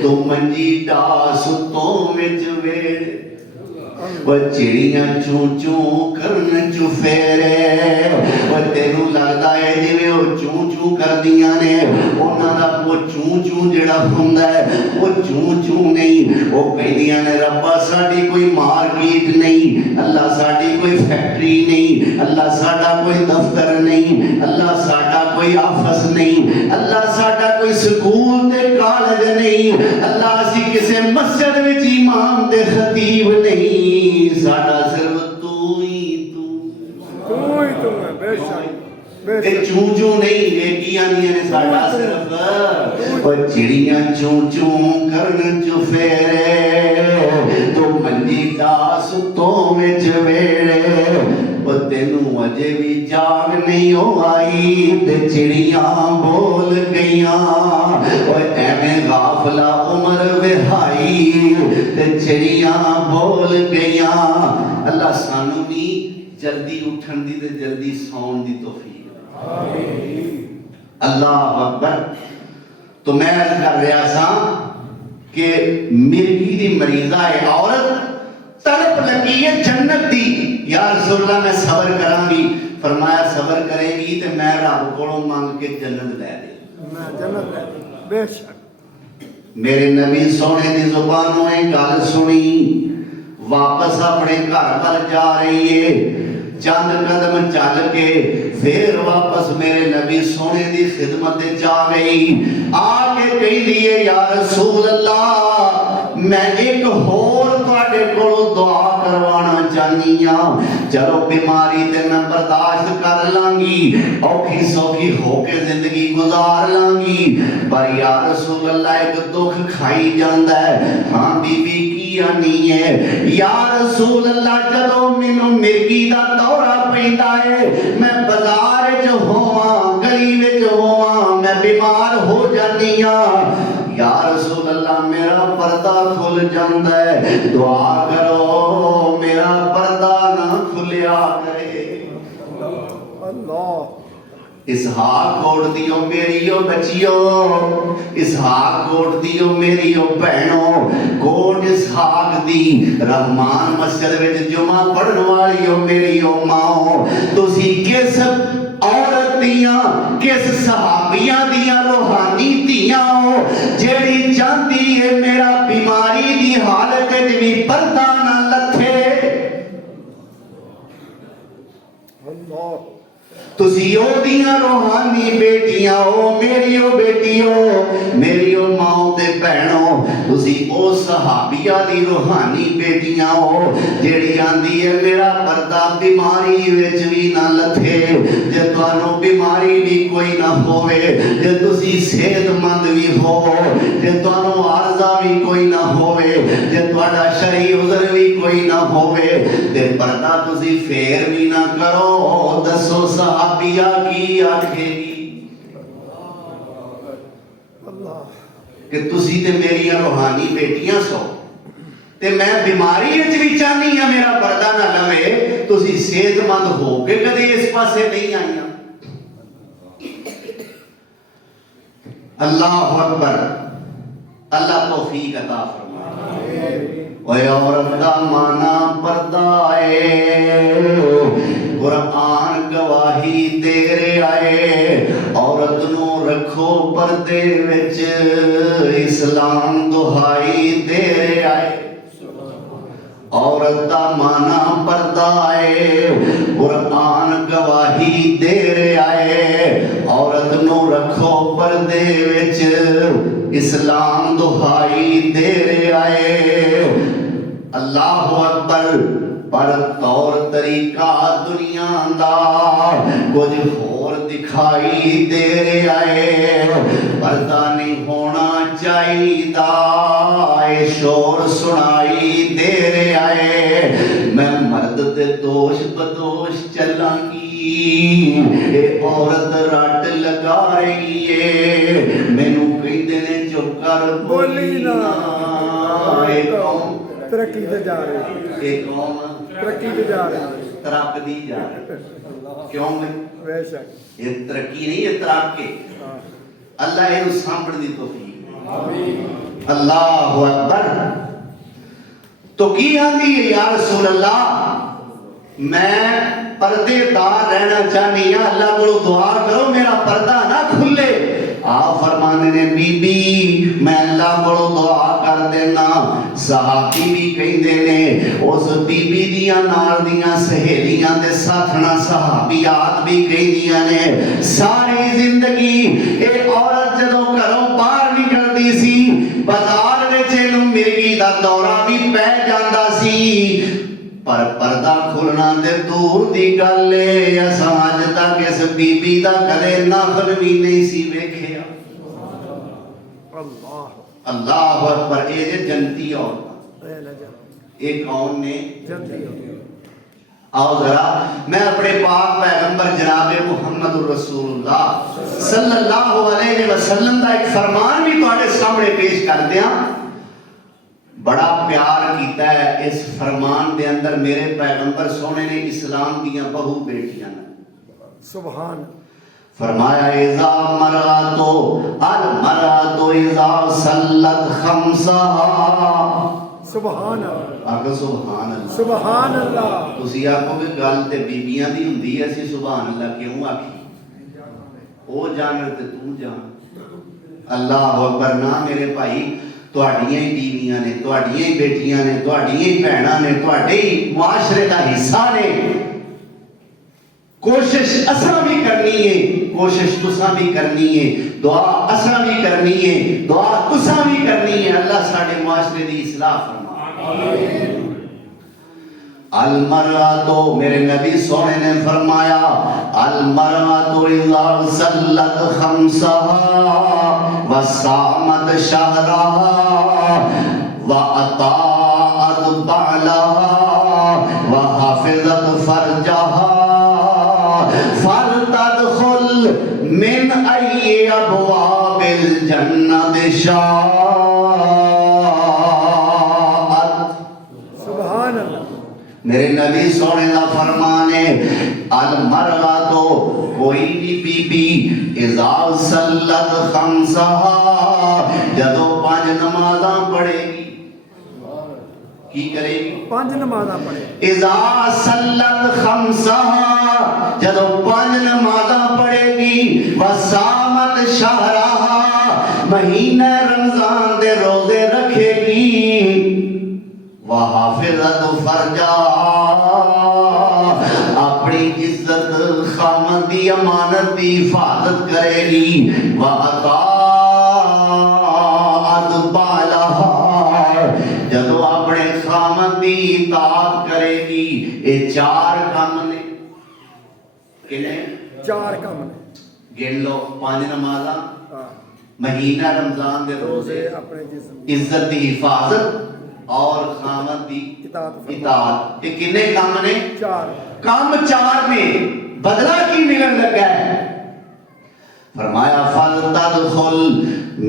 تو منجی ڈاس تو وچ ویڑ وہ چڑیاں چوں چوں کرن چفیرے وہ تینوں لگدا ہے جویں وہ چوں چوں کردیاں نے انہاں دا وہ چوں چوں جڑا ہوندا ہے وہ چوں چوں نہیں وہ کہندیاں نے ربا ساڈی کوئی مارکیٹ نہیں اللہ ساڈی کوئی فیکٹری نہیں اللہ ساڈا کوئی دفتر نہیں اللہ ساڈا کوئی آفس نہیں اللہ ساڈا کوئی سکول تے کالج نہیں اللہ اسی کسے مسجد وچ امام تے خطیب نہیں ساڈا صرف تو ہی تو کوئی تم ہے بے شک بے تے شک چوں چوں نہیں نیکیاں نہیں نے ساڈا صرف اور چڑیاں چوں چوں کرن چفیرے تو منجی داس تو وچ ویڑے اور تینوں اجے بھی جاگ نہیں آئی تے چڑیاں بول گئیاں اور ایویں غافلہ عمر وہائی تے چڑیاں بول گئیاں اللہ سانو بھی جلدی اٹھن دی تے جلدی سون دی توفیق اللہ اکبر تو میں عرض کر رہا سا کہ مرگی دی مریضہ ہے عورت تڑپ لگی ہے جنت دی یا رسول اللہ میں صبر کراں گی فرمایا صبر کرے گی تے میں رب کولوں مانگ کے جنت لے دے میں جنت ہے بے شک میرے نبی سونے دی زبانوں ایک گل سنی واپس اپنے گھر پر جا رہی ہے چند قدم چل کے پھر واپس میرے نبی سونے دی خدمت جا گئی آ کے کہی دیے یا رسول اللہ میں ایک ہور تواڈے کولوں دعا کروانا چاہنی ہاں چلو بیماری تے میں برداشت کر لانگی اوکھی سوکھی ہو کے زندگی گزار لانگی پر یا رسول اللہ ایک دکھ کھائی جاندا ہے ہاں بی بی کی آنی ہے یا رسول اللہ جدو مینوں مرگی دا دورہ پیندا ہے میں بازار وچ ہوواں گلی وچ ہوواں میں بیمار ہو جاندی ہاں یا رسول اللہ میرا پردہ کھل جاندا ہے دعا کرو میرا پردہ نہ کھلیا کرے اللہ اسحاق کوٹ دیو میریو بچیو اسحاق کوٹ دیو میریو بہنو کوٹ اسحاق دی رحمان مسجد وچ جمعہ پڑھن والیو میریو ماں تسی کس عورت دیاں کس صحابیاں دیاں روحانی دیاں ہو جیڑی چاہتی ہے میرا بیماری دی حالت وچ بھی پردہ نہ لتھے اللہ تسی او دیاں روحانی بیٹیاں ہو، میری او بیٹی ہو، میری او ماں تے بہنوں، تسی او صحابیہ دی روحانی بیٹیاں ہو جیڑی آندی ہے میرا پردہ بیماری وچ بھی نہ لتھے، جے تانوں بیماری بھی کوئی نہ ہووے، جے تسی صحت مند بھی ہو، جے تانوں عارضہ بھی کوئی نہ ہووے، جے تہاڈا شرعی عذر بھی کوئی نہ ہووے تے پردہ تسی پھیر بھی نہ کرو، دسو صحابیہ کی آکھے گی کہ تسی تے میری روحانی بیٹیاں سو تے میں بیماری وچ بھی چاہنی ہاں میرا پردہ نہ لوے، تسی صحت مند ہو کے کدی اس پاسے نہیں آئیاں۔ اللہ اکبر، اللہ توفیق عطا فرمائے۔ اے عورت کا معنی پردہ ہے، قرآن گواہی دے آئے، عورت نو رکھو پردے وچ، اسلام دہائی دے آئے۔ عورت دا معنی پردہ ہے، قرآن گواہی دے آئے، عورت نو رکھو پردے وچ، اسلام دہائی دے آئے۔ اللہ اکبر، پر طور طریقہ دنیا دا کچھ ہور دکھائی دے آئے، پردہ نہیں ہونا چاہیدا، اے شور سنائی دے آئے، میں مرد تے دوش بدوش چلاں گی، اے عورت رٹ لگا رہی ہے، مینوں کہندے نے چپ کر بولی نہ، اے قوم ترقی پہ جا رہی، اے قوم ترقی پہ جا رہی، ترقی دی جا رہی، کیوں میں بے شک یہ ترقی نہیں، یہ ترقی، اللہ یہ سامبڑ دی توفیق، اللہ اکبر۔ تو کی آندھی ہے یا رسول اللہ، میں پردے دار رہنا چاہنی ہاں، اللہ کو دعا کرو میرا پردہ نہ کھلے۔ آپ فرمانے نے بی بی میں اللہ کو دعا کر دینا، صحابی بھی کہندے نے اس بی بی دیاں نال دیاں سہیلیاں دے ساتھنا صحابیات بھی کہندیاں نے ساری زندگی اے عورت جدوں گھروں باہر نکلدی سی بازار وچ اینوں مرگی دا دورہ بھی پہ جاندا سی، پر پردہ کھلنا دے دور دی گل ہے، اساں اج تک اس بی بی دا کدے نخل بھی نہیں سی ویکھیا۔ اللہ اکبر، اے جے جنتی عورت، ایک کون نے آؤ ذرا میں اپنے پاک پیغمبر جناب محمد الرسول اللہ صلی اللہ علیہ وسلم دا ایک فرمان بھی تواڈے سامنے پیش کر دیاں۔ بڑا پیار کیتا ہے اس فرمان دے اندر میرے پیغمبر سونے نے اسلام دیاں بہو بیٹیاں سبحان، فرمایا اذا مراتو المرات اذا صلت خمسہا، سبحان اللہ، آگے سبحان اللہ، سبحان اللہ۔ تسی آکھو کہ گل تے بیبیاں دی ہوندی ہے، اسی سبحان اللہ کیوں آکھی؟ او جان تے تو جان۔ اللہ اکبر، نہ میرے بھائی تہاڈیاں ہی بیویاں نے، تہاڈیاں ہی بیٹیاں نے، تہاڈیاں ہی بہناں نے، تہاڈے ہی معاشرے دا حصہ نے۔ کوشش اساں بھی کرنی ہے، کوشش تساں بھی کرنی ہے، دعا اساں بھی کرنی ہے، دعا تساں بھی کرنی ہے، اللہ ساڈے معاشرے دی اصلاح فرمائے۔ المرأۃ، میرے نبی سونے نے فرمایا المرأۃ اذا صلت خمسہا وصامت شہرہا واطاعت بعلہا وحفظت فرجہا فلتدخل من ای ابواب الجنت شاءت۔ سبحان اللہ، میرے نبی سونے کا فرمان ہے المرأۃ، کوئی بھی بی بی اذا صلت خمسہا، جدو 5 نمازاں پڑھے گی، کی کرے گی؟ 5 نمازاں پڑھے۔ اذا صلت خمسہا، جدو 5 نمازاں پڑھے گی، وصامت شہرہا، مہینہ رمضان دے روزے رکھے گی، وحافظت فرجا، اپنی عزت خامن خامد دی امانت دی حفاظت کرے گی وَأَطَاعَتْ بَالَهَا جدو اپنے خامد دی اطاعت کرے گی. یہ 4 کام نے کنے 4 کام نے گن لو 5 نمازاں مہینہ رمضان دے روزے اپنے جسم عزت دی حفاظت اور خامد دی اطاعت. یہ کنے کام نے 4 کام 4 نے بدلہ کی ملن لگا ہے. فرمایا فَلْتَدْخُلْ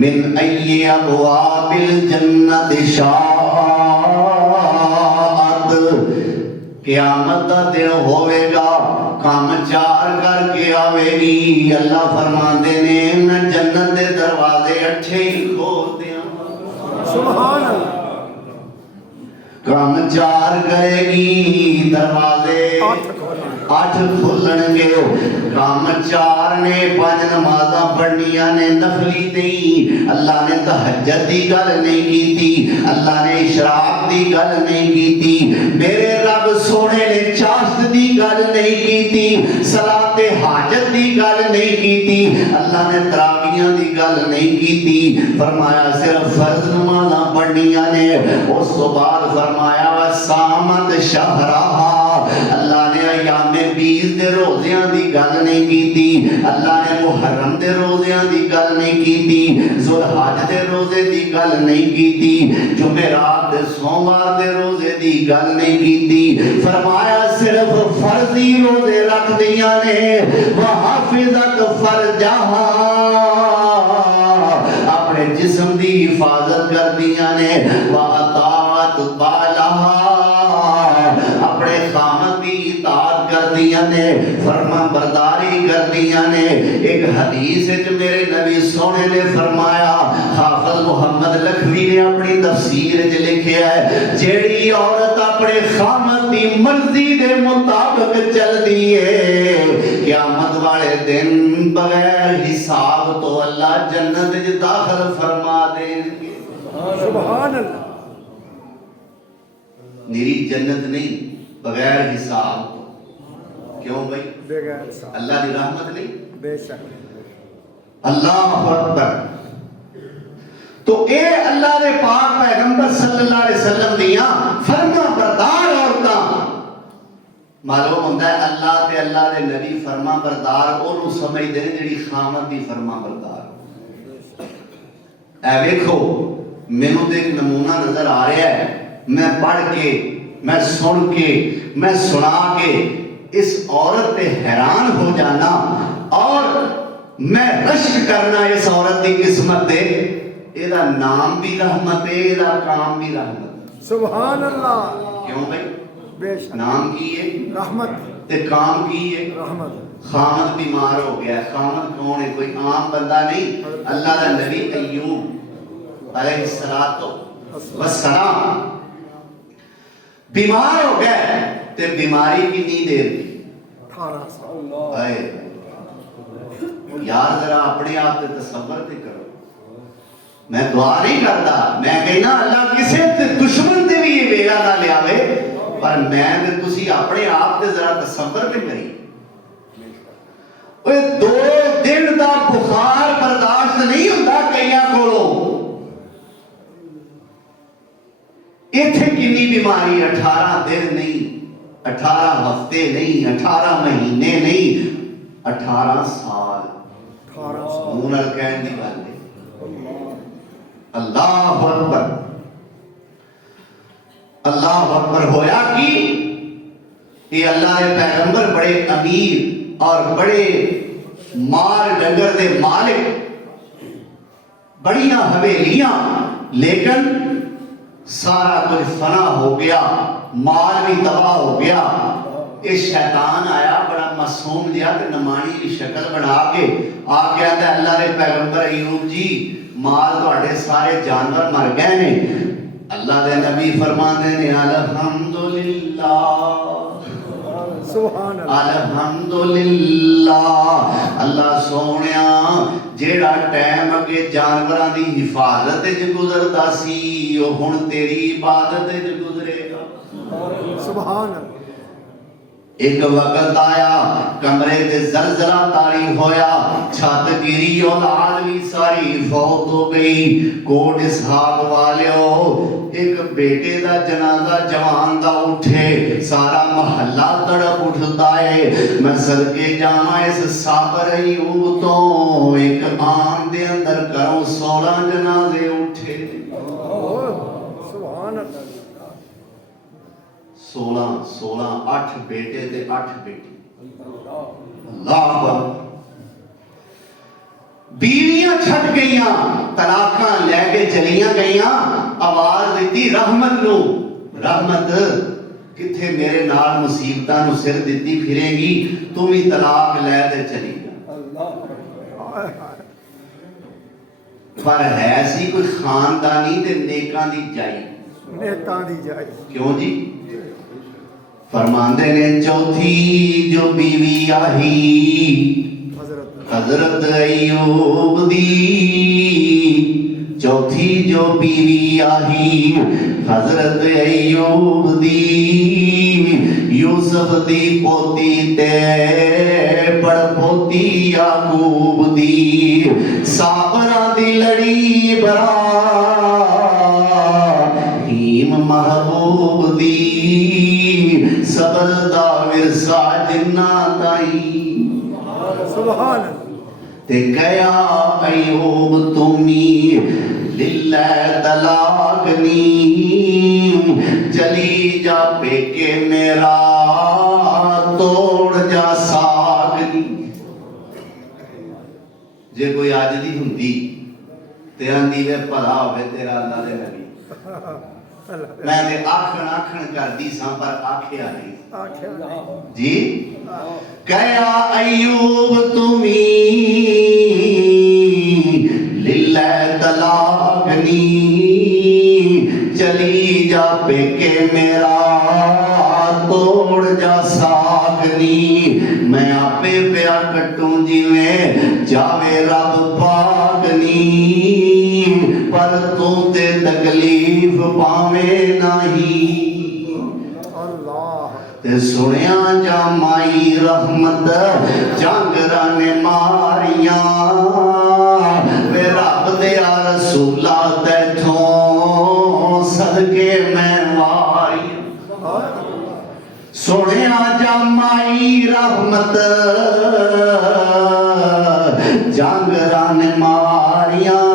مِنْ أَيِّ أَبْوَابِ الْجَنَّةِ شَاءَتْ قیامت دا دن ہوئے گا کام 4 کر کے آوے گی. اللہ فرماندے نے میں جنت دے دروازے اٹھے ہی کھول دیاں. سبحان اللہ. کام 4 کرے گی دروازے 8 کھلن گے. کام 4 نے 5 نمازاں پڑھنیاں نے نفلی نہیں. اللہ نے تہجد دی گل نہیں کیتی, اللہ نے اشراق دی گل نہیں کیتی, میرے رب سونے نے چاشت دی گل نہیں کیتی, صلاۃ حاجت دی گل نہیں کیتی, اللہ نے تراویحاں دی گل نہیں کیتی. فرمایا صرف فرض نمازاں پڑھنیاں نے. اس تو بعد فرمایا وَسَامَتْ شَهْرَهَا اللہ نے ایام 20 دے روزیاں دی گل نہیں کیتی, اللہ نے محرم دے روزیاں دی گل نہیں کیتی, ذوالحج دے روزے دی گل نہیں کیتی, جمعرات دے سوموار دے روزے دی گل نہیں کیتی. فرمایا صرف فرضی روزے رکھ دیاں نے. وَحَفِظَتْ فَرْجَهَا اپنے جسم دی حفاظت کر دیاں نے. وَأَطَاعَتْ بَالَهَا اپنے خامد دی اطاعت کر دیاں نے, فرما برداری کر دیاں نے. ایک حدیث ہے جو میرے نبی سونے نے فرمایا, حافظ محمد لکھوی نے اپنی تفسیر جو لکھیا ہے, جیڑی عورت اپنے خامد دی مرضی دے مطابق چل دیئے قیامت والے دن بغیر حساب تو اللہ جنت جو داخل فرما دیں گے. سبحان اللہ. میری جنت نہیں بغیر حساب. کیوں بھائی؟ بغیر حساب. اللہ دی رحمت نہیں. بے شک. اللہ اکبر. تو اے اللہ دے پاک پیغمبر صلی اللہ علیہ وسلم دیاں فرما بردار عورتاں. معلوم ہوتا ہے اللہ تے اللہ دے نبی فرما بردار انہوں سمجھ دے جڑی خامد دی فرما بردار. اے دیکھو مینوں تے ایک نمونہ نظر آ رہا ہے, میں پڑھ کے, میں سن کے, میں سنا کے اس عورت پہ حیران ہو جانا اور میں رشک کرنا اس عورت کی قسمت دے. یہ نام بھی رحمت ہے, یہ کام بھی رحمت. سبحان اللہ. کیوں بھائی؟ بے شک. نام کی ہے رحمت تے کام کی ہے رحمت. خامد بیمار ہو گیا. خامد کون ہے؟ کوئی عام بندہ نہیں. اللہ کا نبی ایوب علیہ السلام بیمار ہو گئے تے بیماری کتنی دیر تھی؟ 18 سال. یار ذرا اپنے آپ تے تصور تے کرو. میں دعا نہیں کرتا, میں کہنا اللہ کسے تے دشمن تے بھی یہ بیڑا نہ لے آوے, پر میں تے تسی اپنے آپ تے ذرا تصور تے کری. 2 دن دا بخار برداشت نہیں ہوتا کئیاں کولوں. ایتھے کنی بیماری 18 دن نہیں, 18 ہفتے نہیں, 18 مہینے نہیں, 18 سال. 18 سال. منہ نال کہن دی گل ہے. اللہ اکبر. اللہ اکبر. ہویا کی کہ اللہ کے پیغمبر بڑے امیر اور بڑے مال ڈنگر دے مالک, بڑیاں حویلیاں, لیکن سارا کچھ فنا ہو گیا, مال بھی تباہ ہو گیا. ایک شیطان آیا بڑا معصوم جہا تے نمانی کی شکل بنا کے آ گیا تے اللہ دے پیغمبر ایوب جی مال تواڈے سارے جانور مر گئے نے. اللہ دے نبی فرماندے نے الحمدللہ سبحان اللہ. الحمدللہ. اللہ سونیا جیڑا ٹائم اگے جانوراں دی حفاظت وچ گزردا سی او ہن تیری عبادت وچ گزرے گا. سبحان اللہ. ایک وقت آیا کمرے تے زلزلہ طاری ہویا چھت گری اولاد بھی ساری فوت ہو گئی کوٹ اسحاق والیو ایک بیٹے دا جنازہ جوان دا اٹھے سارا محلہ تڑپ اٹھتا ہے میں صدقے جانا اس صابر ایوب تو ایک آن دے اندر کروں 16 جنازے اٹھے سبحان اللہ 16 8 بیٹے تے 8 بیٹی اللہ اکبر بیویاں چھٹ گئیاں طلاقاں لے کے چلیاں گئیاں آواز دیتی رحمت نو رحمت کتھے میرے نال مصیبتاں نو سر دیتی پھرے گی تم ہی طلاق لے تے چلی گا پر ہے سی کوئی خاندانی تے نیکاں دی جائی نیکاں دی جائی کیوں جی فرماندے نے چوتھی جو بیوی آہی حضرت ایوب دی چوتھی جو بیوی آہی حضرت ایوب دی یوسف دی پوتی تے پڑ پوتی یعقوب دی صابرہ دی لڑی برا ہیم محبوب دی صبر دا ورثہ جنہ تائی سبحان تے گیا ایوب تمی للہ طلاق نی چلی جا پیکے میرا توڑ جا ساگ نی جے کوئی آج دی ہندی تے آندی وے پڑھا ہوئے تیرا اللہ دے نبی میں نے آکھن کر دی ساں پر آکھیا نہیں جی کیا ایوب تمی للہ طلاق نی چلی جا پیکے میرا توڑ جا ساگ نی میں آپے پیا کٹوں جی میں جاوے رب پاک نی پر تو تے تکلیف پاوے نہیں تے سنیا جا مائی رحمت جانگرہ نے ماریاں وے رب دیا رسولہ تیتھوں صدقے میں واریاں سنیا جا مائی رحمت جانگرہ نے ماریاں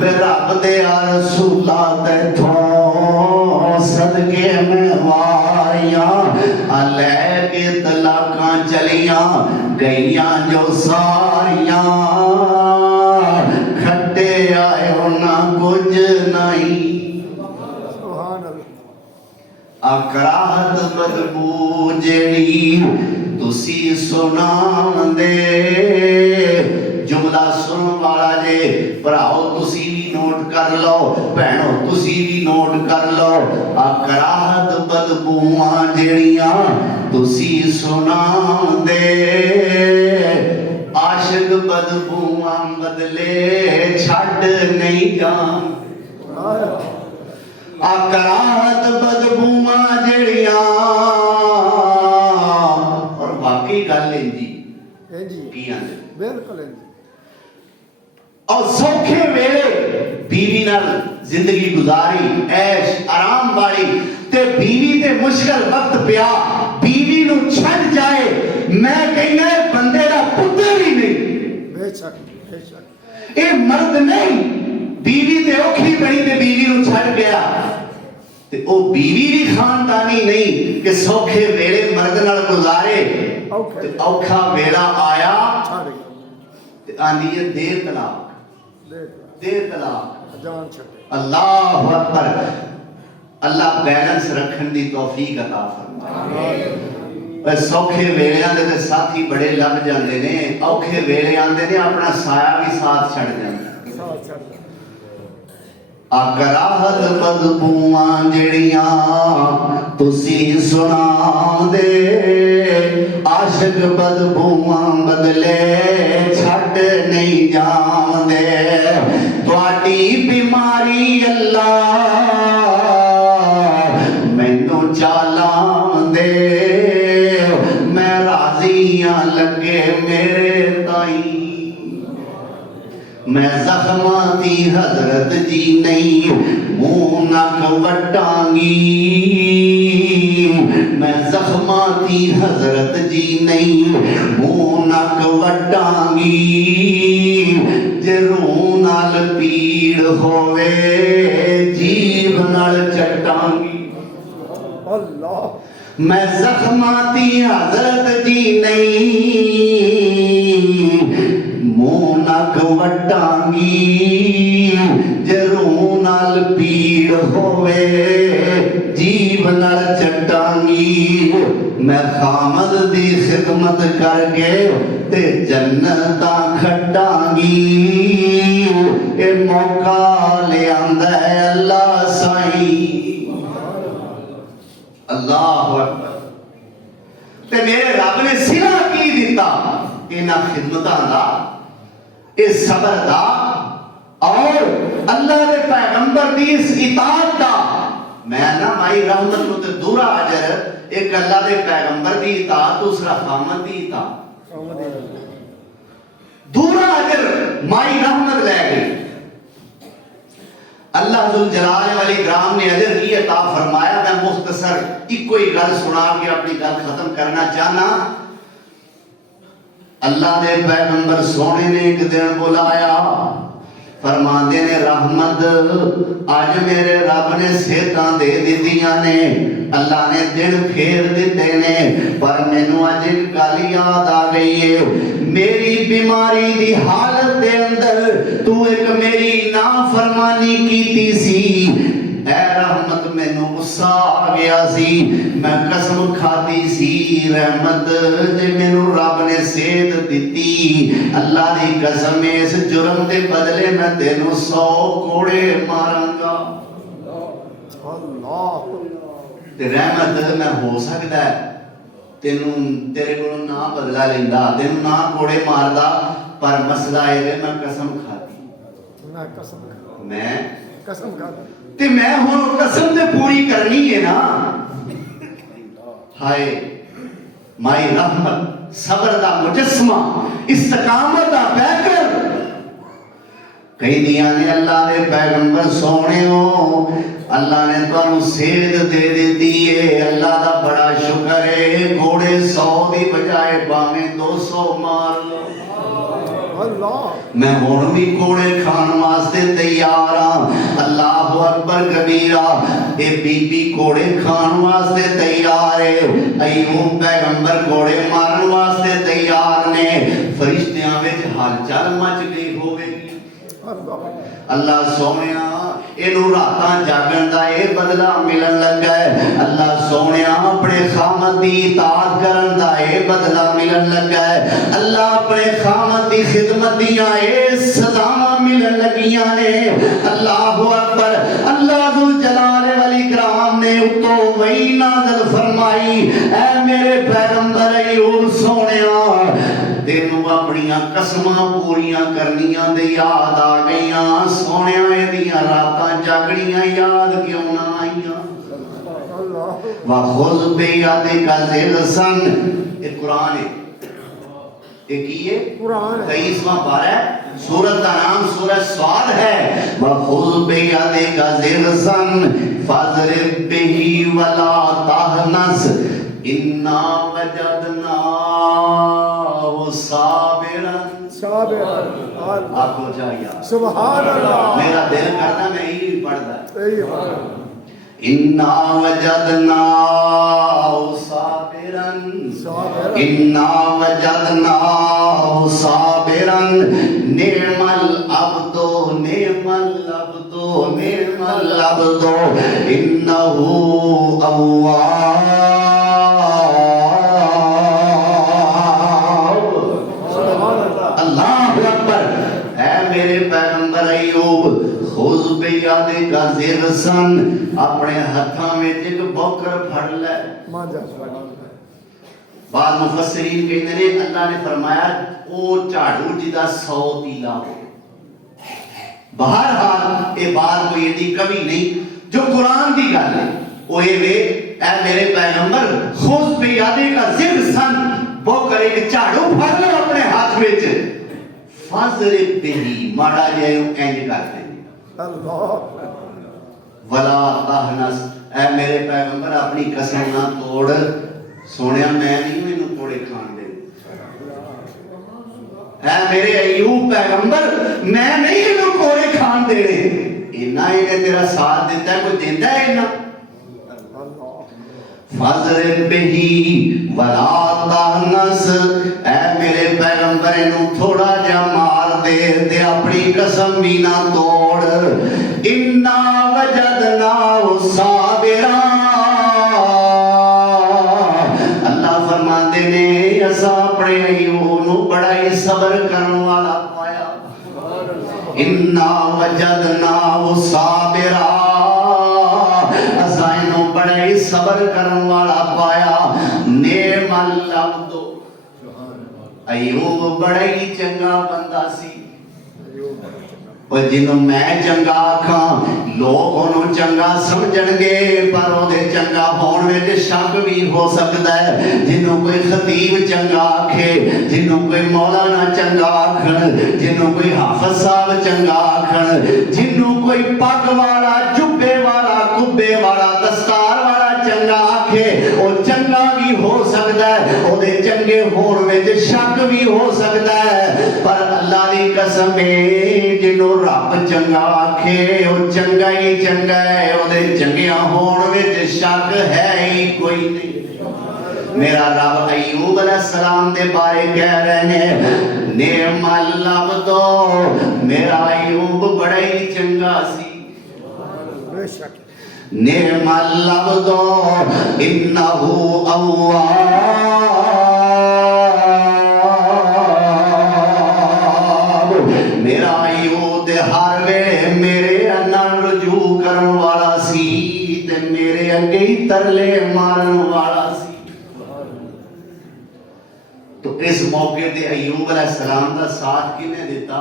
وے رب دیا رسولہ تیتھوں صدقے میں واریاں علیہ کے طلاقاں چلیاں گئیاں جو ساریاں کھٹے آئے ہونا کچھ نہیں اکراہت بدبو جیڑی تسی سنا دے جملہ سن والا جے پراؤ تسی بھی نوٹ کر لو بہنوں تسی بھی نوٹ کر لو اکراہت بدبوواں جڑیاں تسی سنا دے عاشق بدبوواں بدلے چھٹ نہیں جان اکراہت بدبوواں جڑیاں اور باقی گل ہے جی کی آندے بالکل اور سوکھے ویلے بیوی نال زندگی گزاری عیش آرام والی تے بیوی تے مشکل وقت پیا بیوی نو چھڈ جائے میں کہنا ہے بندے دا پتر ہی نہیں بے شک اے مرد نہیں بیوی تے اوکھی بڑی تے بیوی نو چھڈ گیا تے او بیوی بھی خاندانی نہیں کہ سوکھے ویلے مرد نال گزارے تے اوکھا ویلا آیا تے آندی ہے دے طلاق دے طلاق جان چھٹے اللہ اکبر اللہ بیلنس رکھن دی توفیق عطا فرمائے سوکھے ویلیاں دے تے ساتھی بڑے لگ جاندے نے اوکھے ویلے آندے نے اپنا سایہ بھی ساتھ چھڑ جاندے اکراہت بدبوواں جڑیاں تسی سنا دے عاشق بدبوواں بدلے چھٹ نہیں جان دے تواڈی بیماری اللہ، لگے میرے تائی میں زخماتی حضرت جی نہیں منہ نک وٹانگی میں زخماتی حضرت جی نہیں منہ نک وٹانگی جے روح نال پیڑ ہوئے جیب نال چٹانگی اللہ میں زخماتی حضرت جی نہیں منہ نک وٹانگی جے روح نال پیڑ ہوئے جیب نال چٹانگی میں خامد دی خدمت کر کے تے جنتاں کھٹانگی اے موقع لے آندا ہے اللہ سائیں اللہ اکبر تے میرے رب نے سلا کی دیتا انہاں خدمتاں دا اس صبر دا اور اللہ دے پیغمبر دی اس اطاعت دا میں نہ مائی رحمت نو تے دورا اجر ایک اللہ دے پیغمبر دی اطاعت دوسرا خامد دی اطاعت دورا اجر مائی رحمت لے گئی اللہ ذو الجلال والاکرام نے اجر کی عطا فرمایا میں مختصر ایک کوئی گل سنا کے اپنی گل ختم کرنا چاہنا اللہ دے پیغمبر سونے نے ایک دن بلایا فرماندے نے رحمت آج میرے رب نے صحتاں دے دتیاں نے اللہ نے دن پھیر دیتے نے پر مینوں اج ایک گل یاد آ گئی ہے میری بیماری دی حالت دے اندر تو ایک میری نافرمانی کیتی سی اے رحمت مینوں غصہ آ گیا سی میں قسم کھاتی سی رحمت جے مینوں رب نے صحت دتی اللہ دی قسم اس جرم دے بدلے میں تینوں 100 کوڑے ماراں گا اللہ تے رحمت میں ہو سکدا ہے تینوں تیرے کولوں نہ بدلا لیندا تینوں نہ کوڑے ماردا پر مسئلہ اے میں قسم کھاتی میں قسم کھاتی تے میں ہن قسم تے پوری کرنی ہے نا ہائے مائی رحمت صبر دا مجسمہ استقامت دا پیکر کئی دیاں نے اللہ دے پیغمبر سونے ہو اللہ نے تانوں صحت دے دیتی ہے اللہ دا بڑا شکر ہے گھوڑے 100 دی بجائے باویں 200 مار لو اللہ میں ہن بھی گھوڑے کھان واسطے تیار ہاں اللہ اکبر کبیرہ اے بی بی گھوڑے کھان واسطے تیار ہے ایوب پیغمبر گھوڑے مارن واسطے تیار نے فرشتیاں وچ ہلچل مچ گئی ہوے اللہ سونیا اینو راتاں جاگن دا اے بدلہ ملن لگا ہے اللہ سونیا اپنے خامد دی اطاعت کرن دا اے بدلہ ملن لگا ہے اللہ اپنے خامد دی خدمت دیاں اے سزاواں ملن لگیاں نے اللہ اکبر اللہ ذو الجلال والاکرام نے اتو وہی نازل فرمائی اے میرے پیغمبر ایوب سونیا تینوں اپنیاں قسماں پوریاں کرنیاں دے یاد آ گئیاں سونیا ایدیاں راتاں جاگڑیاں یاد کیوں نہ آئیاں وَخُذْ بِيَدِكَ ضِغْثًا یہ قرآن ہے یہ کی ہے قرآن 23واں پارہ ہے سورت کا نام سورہ صاد ہے وَخُذْ بِيَدِكَ ضِغْثًا فَاضْرِب بِهِ وَلَا تَحْنَثْ إِنَّا وَجَدْنَاهُ صابرا آپ کو چاہیے سبحان اللہ میرا دل کرتا میں ہی پڑھتا انا وجدنا صابرا انا وجدنا صابرا نعم العبد نعم العبد نعم العبد انه اواب کا ضغثاً اپنے ہتھاں میں ایک بوکر پھڑ لے بعض مفسرین کہتے ہیں اللہ نے فرمایا او جھاڑو جدا 100 تیلا ہو بہرحال یہ بات کوئی ایڈی کبھی نہیں جو قرآن دی گل ہے وہ یہ اے میرے پیغمبر خود بیادے کا ضغثاً بوکر ایک جھاڑو پھڑ لو اپنے ہاتھ وچ فضرب بہی ماڑا جے انج کر دے اللہ ولا تہنس اے میرے پیغمبر اپنی قسم نہ توڑ سونیا میں نہیں مینوں توڑے کھان دے اے میرے ایوب پیغمبر میں نہیں انہوں کوڑے کھان دے رہے انہاں نے تیرا ساتھ دیتا ہے کوئی دیندہ ہے انہاں فضرب بہی ولا تہنس اے میرے پیغمبر انہوں تھوڑا جا مار دے اپنی قسم بھی نہ توڑ انا وجدناہ صابرا اللہ فرماتے نے اسا اپنے ایوب نو بڑا ہی صبر کرنے والا پایا انا وجدناہ صابرا اسا انو بڑا ہی صبر کرنے والا پایا نعم العبد ایوب بڑا ہی چنگا بندہ سی اور جنہوں میں چنگا آکھاں لوگ انہوں چنگا سمجھن گے پر وہ دے چنگا ہونے میں شک بھی ہو سکتا ہے جنہوں کوئی خطیب چنگا آکھے جنہوں کوئی مولانا چنگا آکھن جنہوں کوئی حافظ صاحب چنگا آکھن جنہوں کوئی پگ والا جبے والا کبے والا دستار والا چنگا آکھے وہ چنگا بھی ہو سکتا ہے وہ دے چنگے ہونے میں شک بھی ہو سکتا ہے پر اللہ دی قسم ہے جنہوں رب چنگا آکھے وہ چنگا ہی چنگا ہے وہ دے چنگیاں ہون وچ شک ہے ہی کوئی نہیں میرا رب ایوب علیہ السلام دے بارے کہہ رہے ہیں نعم العبد میرا ایوب بڑا ہی چنگا سی بے شک نعم العبد انہ اواب میرا ایوب ہر ویلے میرے نال رجوع کرن والا سی تے میرے اگے ہی ترلے مارن والا سی تو اس موقع تے ایوب علیہ السلام دا ساتھ کنے دیتا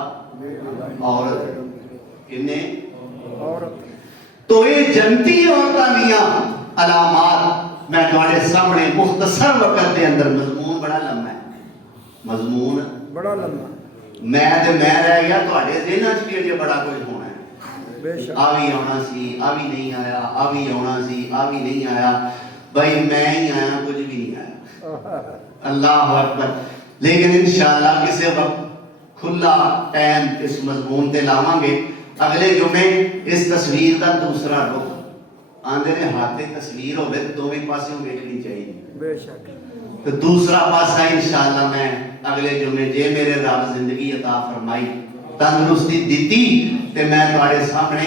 عورت کنے عورت تو یہ جنتی عورتاں دیاں علامات میں تمہارے سامنے مختصر وقت دے اندر مضمون بڑا لمبا ہے مضمون بڑا لمبا میں رہ گیا تھوڑے ذہن وچ بھی اجے بڑا کچھ ہونا ہے بے شک آ بھی آنا سی آ بھی نہیں آیا آ بھی آنا سی آ بھی نہیں آیا بھائی میں ہی آیا کچھ بھی نہیں آیا اللہ اکبر لیکن انشاءاللہ کسی وقت کھلا ٹائم اس مضمون تے لاواں گے اگلے جمعے اس تصویر دا دوسرا رخ آندے نے ہاتھ تصویر ہوئے تو دوویں پاسوں دیکھنی چاہیے بے شک تو دوسرا پاسا انشاءاللہ میں اگلے جمعے جے میرے رب زندگی عطا فرمائی تندرستی دیتی تے میں تمہارے سامنے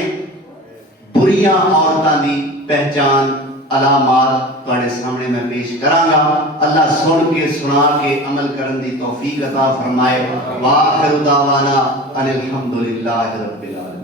بریاں عورتاں دی پہچان علامات تمہارے سامنے میں پیش کرانگا اللہ سن کے سنا کے عمل کرن دی توفیق عطا فرمائے وآخر دعوانا ان الحمدللہ رب العالمین